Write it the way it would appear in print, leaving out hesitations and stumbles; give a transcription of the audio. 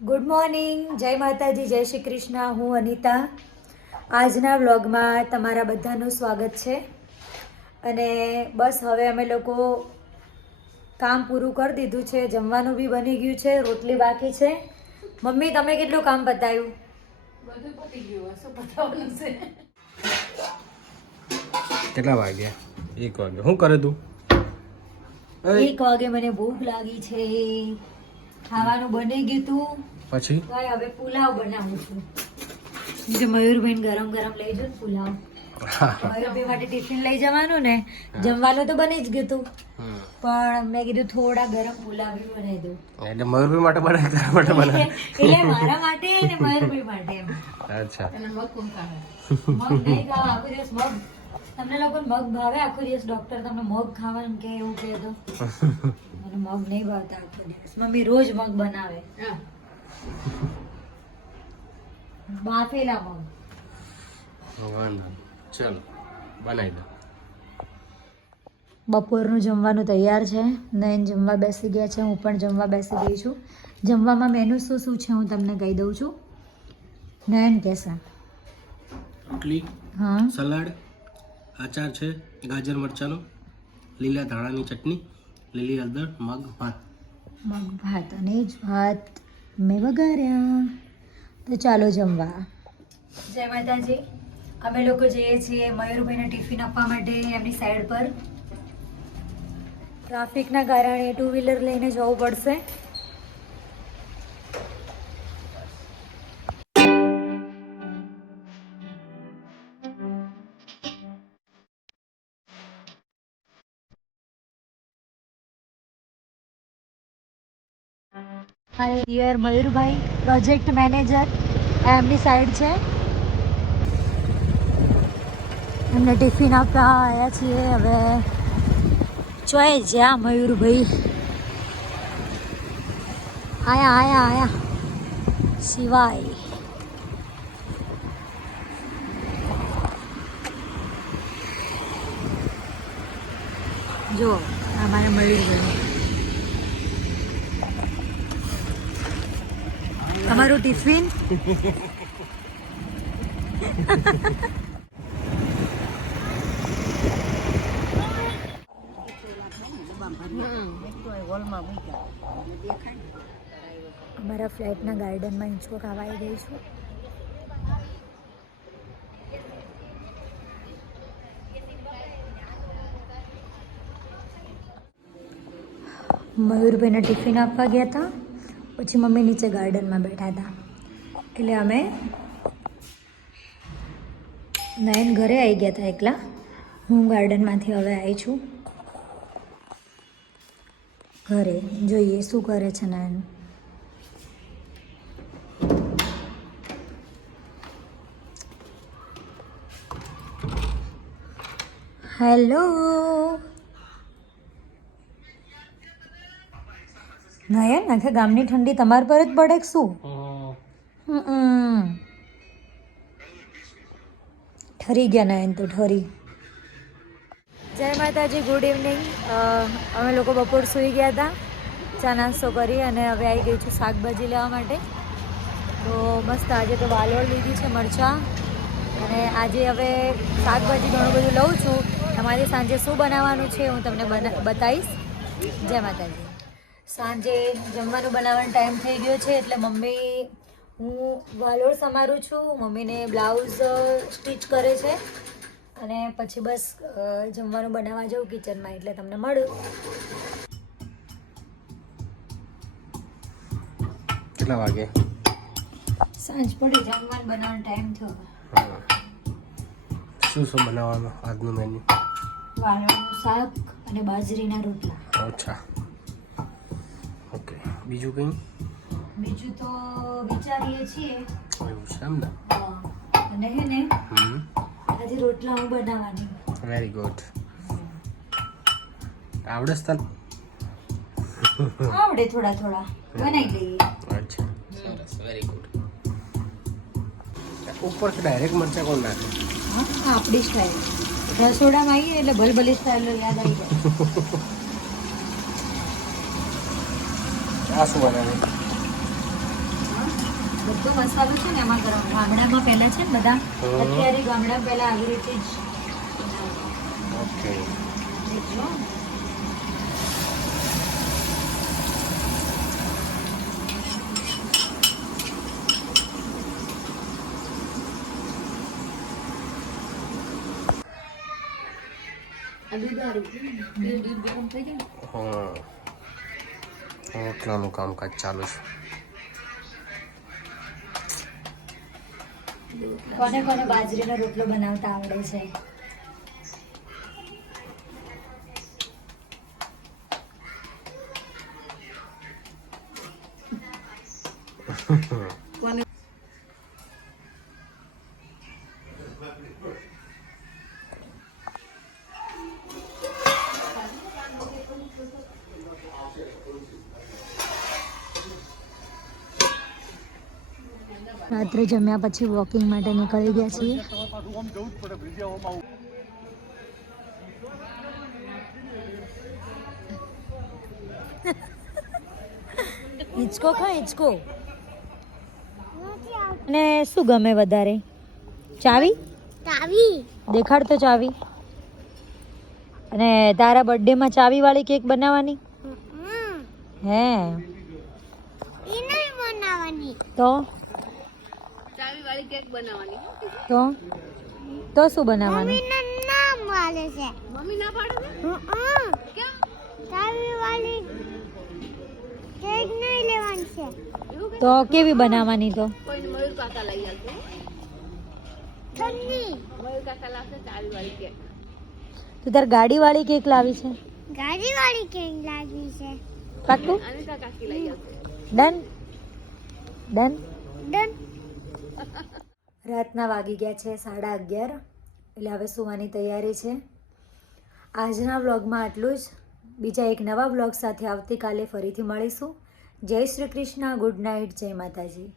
Good morning, જય માતાજી, જય શ્રી કૃષ્ણ. હું અનિતા. આજના વ્લોગમાં તમારા બધાનું સ્વાગત છે. અને બસ હવે અમે લોકો કામ પૂરું કરી દીધું છે. જમવાનું બી બની ગયું છે, રોટલી બાકી છે. મમ્મી, તમે કેટલું કામ પતાવ્યું? બધું પતી ગયું. શું પતાવવાનું છે? કેટલા વાગ્યા? 1 વાગે. શું કરે તું? 1 વાગે મને ભૂખ લાગી છે. ખાવાનું બની ગયું તું. પછી હવે પુલાવ બનાવું છું. જે મયુરભાઈ ગરમ ગરમ લઈ જાઓ ને પુલાવ. મયુરભાઈ માટે ટિફિન લઈ જવાનું ને. જમવાનું તો બની જ ગયું તું, પણ મેં કીધું થોડા ગરમ પુલાવ બી બનાવી દઉં. એટલે મયુરભાઈ માટે બનાવે, તારા માટે બનાવે? એટલે મારા માટે અને મયુરભાઈ માટે એમ. અચ્છા. અને મગ કોણ ખાવે? મગ નહીં ખાવા આખો દિવસ. મગ તમને લોકોને મગ ભાવે આખો દિવસ? ડોક્ટર તમને મગ ખાવાનું કે એવું કહે તો? મને મગ નહીં ભાવતા આખો દિવસ. મમ્મી રોજ મગ બનાવે, હા. બાફેલા મગ. વાંધો ચલો બનાવી દો. બપોરનું જમવાનું તૈયાર છે. નયન જમવા બેસી ગયા છે, હું પણ જમવા બેસી ગઈ છું. જમવામાં મેનુ શું શું છે હું તમને કહી દઉં છું. નયન કહેશે. રોટલી, હા, સલાડ, આચાર છે, ગાજર મરચાંનો, લીલા ધાણાની ચટણી, લીલી હળદર, મગ, ભાત. મગ ભાત અને જ ભાત મેં વઘાર્યા. તો ચાલો જમવા. જય માતાજી. અમે લોકો જઈએ છીએ મયુરભાઈને ટિફિન આપવા માટે એમની સાઈડ પર. ટ્રાફિકના કારણે 2 વ્હીલર લઈને જવું પડશે. મારે ડિયર મયુરભાઈ પ્રોજેક્ટ મેનેજર એમની સાઈડ છે. એમને ટિફિન આપવા આવ્યા છીએ. હવે ચોય જ્યાં મયુરભાઈ આયા સિવાય. જો અમારે મયુરભાઈ તમારું ટિફિન. અમારા ફ્લેટના ગાર્ડનમાં હિંચકો ખાવા આવી ગઈ છું. મયુરભાઈને ટિફિન આપવા ગયા હતા, પછી મમ્મી નીચે ગાર્ડનમાં બેઠા હતા. એટલે અમે નયન ઘરે આવી ગયા હતા એકલા. હું ગાર્ડનમાંથી હવે આવી છું ઘરે. જોઈએ શું કરે છે નયન. હેલો નયન, આખા ગામની ઠંડી તમારા પર જ પડે કે શું? ઠરી ગયા નયન તો ઠરી. જય માતાજી, ગુડ ઇવનિંગ. અમે લોકો બપોર સૂઈ ગયા હતા, ચા નાસ્તો કરી અને હવે આવી ગઈ છું શાકભાજી લેવા માટે. તો મસ્ત આજે તો વાલોળ લીધી છે, મરચાં. અને આજે હવે શાકભાજી ઘણું બધું લઉં છું. તમારે સાંજે શું બનાવવાનું છે હું તમને બતાવીશ. જય માતાજી. સાંજે જમવાનું બનાવવાનો ટાઈમ થઈ ગયો છે, એટલે મમ્મી, હું વાલોળ સમારું છું, મમ્મીને બ્લાઉઝ સ્ટીચ કરે છે, અને પછી બસ જમવાનું બનાવવા જાઉં કિચનમાં, એટલે તમને મળું. કેટલા વાગે? સાંજ પડી, જમવાનું બનાવવાનો ટાઈમ થયો. શું શું બનાવવાનું આજનું મેન્યુ? વાલોળનું શાક અને બાજરીના રોટલા. અચ્છા, ઓકે. બીજું કંઈ? બીજું તો વિચારીએ છીએ. એવું છે એમ ને? અને હે ને આજે રોટલા હું બનાવવાની. Very good. આવડે છે તને? આવડે થોડા થોડા, બનાવી દઈએ. અચ્છા, સરસ, વેરી ગુડ. ઉપરથી ડાયરેક્ટ મરચાં કોણ નાખે? હા, આપણી સ્ટાઈલ. રસોડામાં આવીએ એટલે ભલભલી સ્ટાઈલ યાદ આવી જાય. આ શું બનાવે? બધો મસાલો છે ને એમાં કરવાનો. ગામડામાં પહેલા છે ને બધા હમ. અત્યારે ગામડામાં પહેલા આવી રીતે જ ઓકે દેખજો. આ દૂધ હારું. દૂધ ગરમ થઈ જાય ને. હા રોટલાનું કામકાજ ચાલુ છે. કોને કોને બાજરીનો રોટલો બનાવતા આવડે છે? કોને રાત્રે જમ્યા પછી વોકિંગ માટે નીકળી ગયા છીએ. હિંચકો ખા હિંચકો. અને શું ગમે વધારે? ચાવી દેખાડ તો ચાવી. અને તારા બર્થડે માં ચાવી વાળી કેક બનાવવાની હે? તો ચાવી વાળી કેક બનાવવાની. તો શું બનાવવાનું? મમ્મી ના પાડે છે? કેમ? એવું કે તો કેવી બનાવવાની? તો કોઈને મયુર કાકા લઈ આવશે. મયુર કાકા લાવશે ચાવી વાળી કેક. તું તાર ગાડી વાળી કેક લાવી છે? પાક્કું? અનિતા કાકી લઈ આવશે. Done done. રાતના વાગી ગયા છે 11:30, એટલે હવે સુવાની તૈયારી છે. આજના વ્લોગમાં આટલું જ. બીજા એક નવા વ્લોગ સાથે આવતીકાલે ફરીથી મળીશું. જય શ્રી કૃષ્ણ. Good night. જય માતાજી.